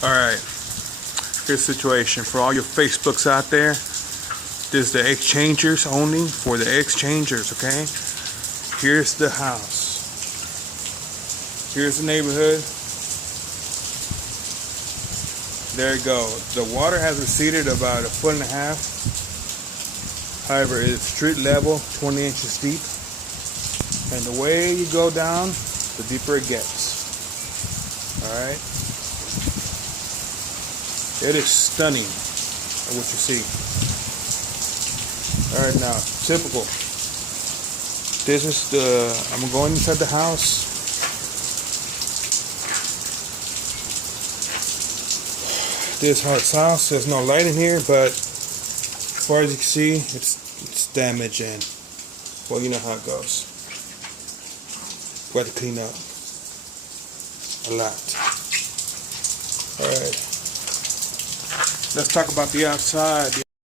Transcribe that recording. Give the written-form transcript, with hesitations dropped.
Alright, here's the situation. For all your Facebooks out there, this is the exchangers only for the exchangers, okay? Here's the house. Here's the neighborhood. There you go. The water has receded about 1.5 feet. However, it's street level, 20 inches deep. And the way you go down, the deeper it gets. Alright? It is stunning what you see. Alright, now, typical. This is I'm going inside the house. This hard house, there's no light in here, but as far as you can see, it's damaged and, well, you know how it goes. We have to clean up a lot. Alright. Let's talk about the outside.